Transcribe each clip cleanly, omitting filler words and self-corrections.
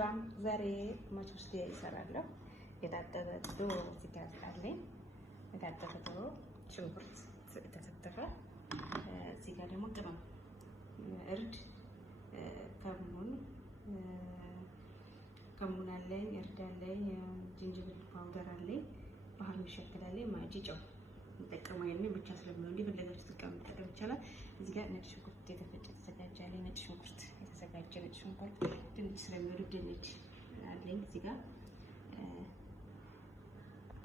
ዛሬ ማቾስቲ ይሰራለሁ። የታጠበ ዶሮ እዚህ ጋር አለኝ። የታጠበ ዶሮ፣ ሽንኩርት ተከተፈ። እዚህ ጋር ደግሞ ቅመም፣ እርድ፣ ከሙን አለኝ፣ እርድ አለኝ፣ ጅንጅብል ፓውደር አለኝ፣ ባህር መሸከል አለኝ፣ ማጂ፣ ጨው ተጠቀሙ። የኔ ብቻ ስለሚሆን እንደፈለጋችሁ ተጠቀሙ ይቻላል። እዚህ ጋር ነጭ ሽንኩርት የተፈጨ ተዘጋጀ አለኝ። ነጭ ሽንኩርት የተዘጋጀ ነጭ ሽንኩርት ድንች ስለሚወዱ ድንች አለኝ። እዚህ ጋር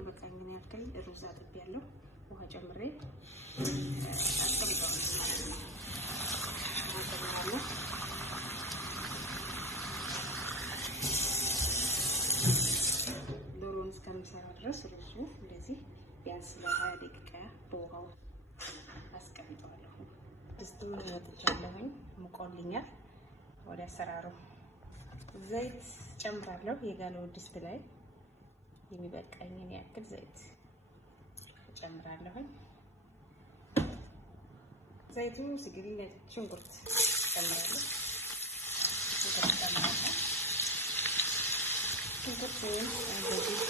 በቃኝ ምን ያክል ሩዝ አጥቤያለሁ። ውሃ ጨምሬ አስቀምጠዋለሁ ማለት ነው። ዶሮውን እስከምሰራ ድረስ ሩዙ እንደዚህ ቢያንስ ለ20 ደቂቃ በውሃው አስቀምጠዋለሁ። ድስቱን ወጥቻለሁኝ፣ ሙቆልኛል። ወደ አሰራሩ ዘይት ጨምራለሁ። የጋለው ድስት ላይ የሚበቃኝን ያክል ዘይት ጨምራለሁኝ። ዘይቱ ሲግል ሽንኩርት ጨምራለሁ። ሽንኩርት እንደዚህ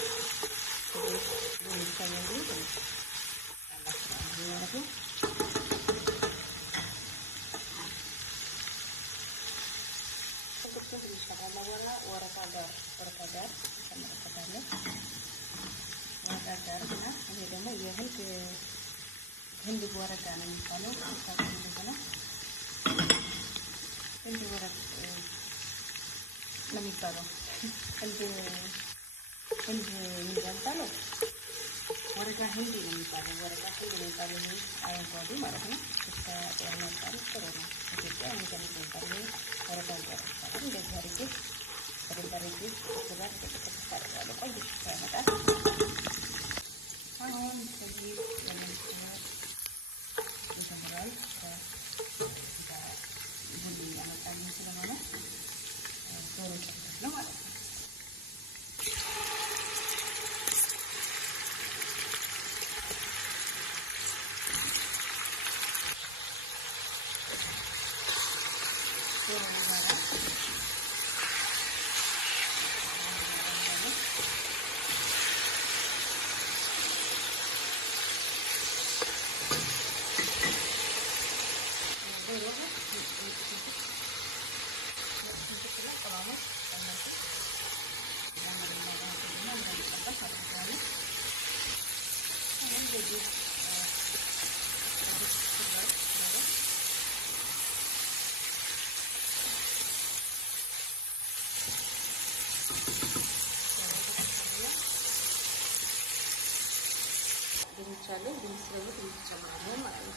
ይሄ ደግሞ የህንድ ወረዳ ነው የሚባለው። ህንድ ወረዳ ነው የሚባለው። ህንድ የሚባለው ወረዳ ህንድ ነው የሚባለው። ወረዳ ህንድ ነው የሚባለው። ይሄ አረንጓዴ ማለት ነው። እስከ ያመጣሉ ጥሩ ነው። ኢትዮጵያ እንደሚባለው ወረዳ ይባላል። እንደዚህ አድርጌ በደንብ ተጋር ተቀጥቅጥ ታደርጋለሁ። ቆይ ያመጣል። አሁን ከዚህ ለምሳሌ ይጀምራል። ቡኒ ያመጣልኝ ስለሆነ ዶሮ ጨምር ነው ማለት ነው። ድንቻለሁ ድንች ደግሞ ድንች ጨምራለሁ ማለት ነው።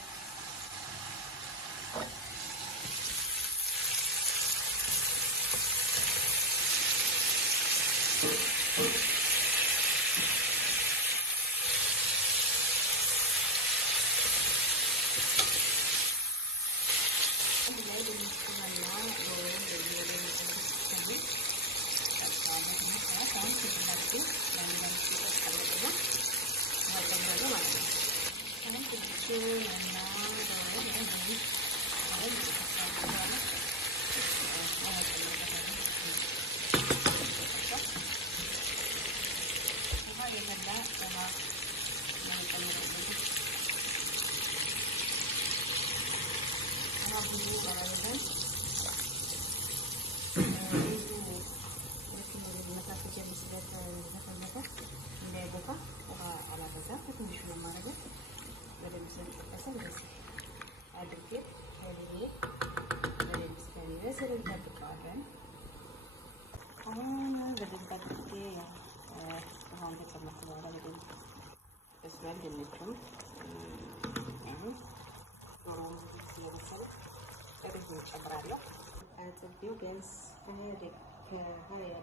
አጥቤው ቢያንስ ከ20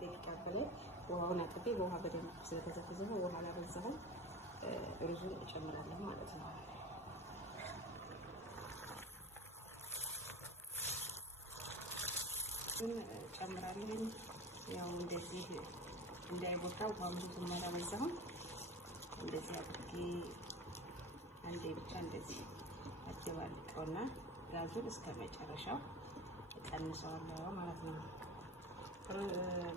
ደቂቃ በላይ ውሃውን አጥቤ በውሃ በደንብ ስለተዘፈዘፈ ውሃ አላበዛሁም። ሩዙን እጨምራለሁ ማለት ነው። ጨምራለሁ። ያው እንደዚህ እንዳይቦታ ውሃ ብዙም አላበዛሁም። እንደዚህ አድርጌ አንዴ ብቻ እንደዚህ አደባልቀውና ጋዙን እስከ መጨረሻው እቀንሰዋለሁ ማለት ነው።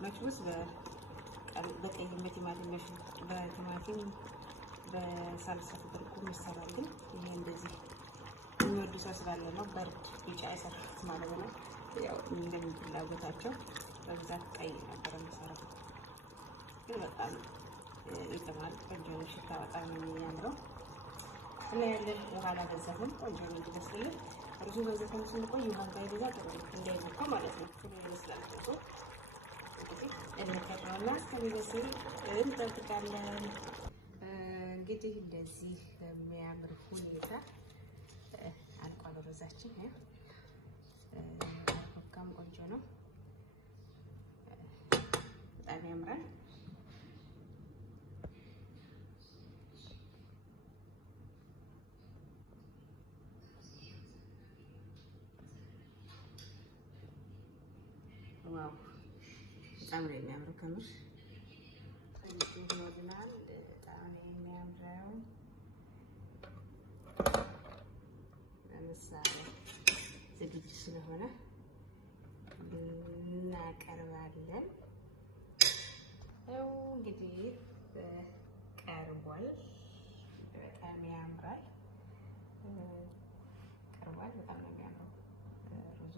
መችቡስ በቀይ በቲማቲም በሳልሳ ተደርጎ ይሰራል። ግን ይሄ እንደዚህ የሚወዱ ሰው ስላለ ነው በርድ ቢጫ የሰራሁት ማለት ነው። ያው እንደሚፍላጎታቸው በብዛት ቀይ ነበር የምሰራው፣ ግን በጣም ይጥማል። ቆንጆ ነው፣ ሽታ በጣም ነው የሚያምረው። እና ያለን ውሃ አላበዛሁም፣ ቆንጆ ነው እንዲመስልልን። ሩዙ በዘፈን ስንቆይ ውሃ እንዳይበዛ ጥሩ ነው፣ እንዳይቦካ ማለት ነው። ጥሩ ይመስላል። ሩዙ እንግዲህ እንከድነውና እስከሚበስል እንጠብቃለን። እንግዲህ እንደዚህ በሚያምር ሁኔታ አልቋል ሩዛችን። ቦካም ቆንጆ ነው፣ በጣም ያምራል። ዋው በጣም ነው የሚያምረው። ከምር ይሆናል። በጣም ነው የሚያምረው። ለምሳሌ ዝግጁ ስለሆነ እናቀርባለን። ያው እንግዲህ ቀርቧል። በጣም ያምራል። ቀርቧል። በጣም ነው የሚያምረው ሩዙ።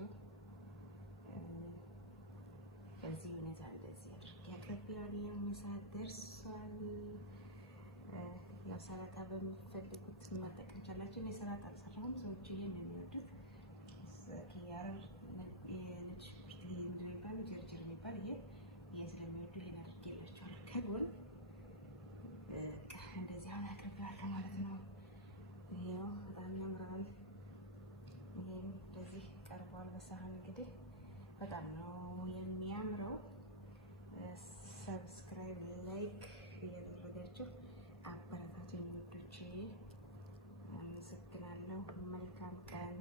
በዚህ ሁኔታ እንደዚህ አድርጌ አቅርቤዋለሁ። ምሳ ደርሷል። ያው ሰላጣ በሚፈልጉት መጠቀም ቻላችሁ። እኔ ሰላጣ አልሰራሁም። ሰዎች ይሄን የሚወዱት ኪያር የነጭ ሽንኩርት የሚባል ጀርጀር የሚባል ይሄ ስለሚወዱ ይሄን አድርጌላችኋለሁ። ከጎን እንደዚህ አሁን አቅርቤዋለሁ ማለት ነው። ይሄው በጣም ያምራል። ይሄም እንደዚህ ቀርቧል በሳህን። እንግዲህ በጣም ነው የሚያምረው። ሰብስክራይብ፣ ላይክ እያደረጋችሁ አበረታቱ። የሚወዶች አመሰግናለሁ። መልካም ቀን።